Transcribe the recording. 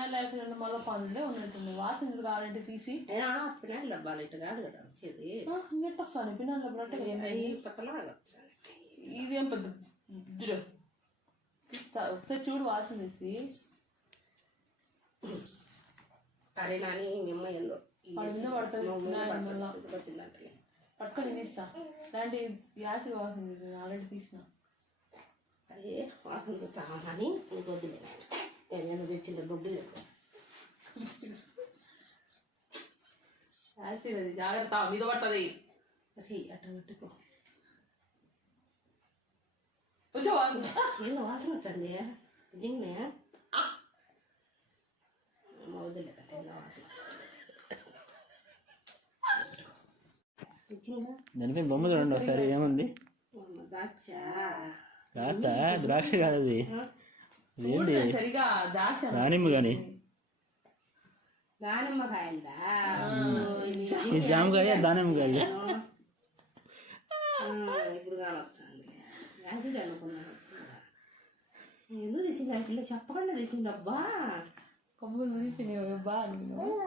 Phenyl వేసిన మళ్ళీ పండుడే ఉన్నట్టుంది. వాసన కావాలంటే తీసి ఫినాయిల్ డబ్బాలు ఇట్లా కాదు కదా వచ్చేది. ఇంకెట్ వస్తాను ఫినాయిల్ డబ్బా పక్కలాగా ఇదేం పెద్ద ఒకసారి చూడు వాసన తీసి. అరే నాని నిమ్మ ఏందో పడుతుంది పట్టుకొని తీస్తా. ఇలాంటి యాసిడ్ వాసన ఆల్రెడీ తీసిన. అదే వాసన చూస్తామని ఇంకొద్దులే నేను తెచ్చిన డబ్బులు యాసిడ్ అది జాగ్రత్త మీద పడుతుంది. అట్లా పెట్టుకో. ఏందో వాసన వచ్చింది నిజంగానే వదిలే వాసన దానిపైన బొమ్మ చూడండి ఒకసారి ఏముంది. ద్రాక్ష కాదు అది ఏంటి దానిమ్మ కానీ దానిమ్మకాయలదా ఈ జామకాయ దానిమ్మకాయ ఇప్పుడు కానొచ్చింది. యాసిడ్ అనుకున్నాను. ఎందుకు తెచ్చింది పిల్ల చెప్పకుండా తెచ్చింది. అబ్బా కొమ్ములు బాగా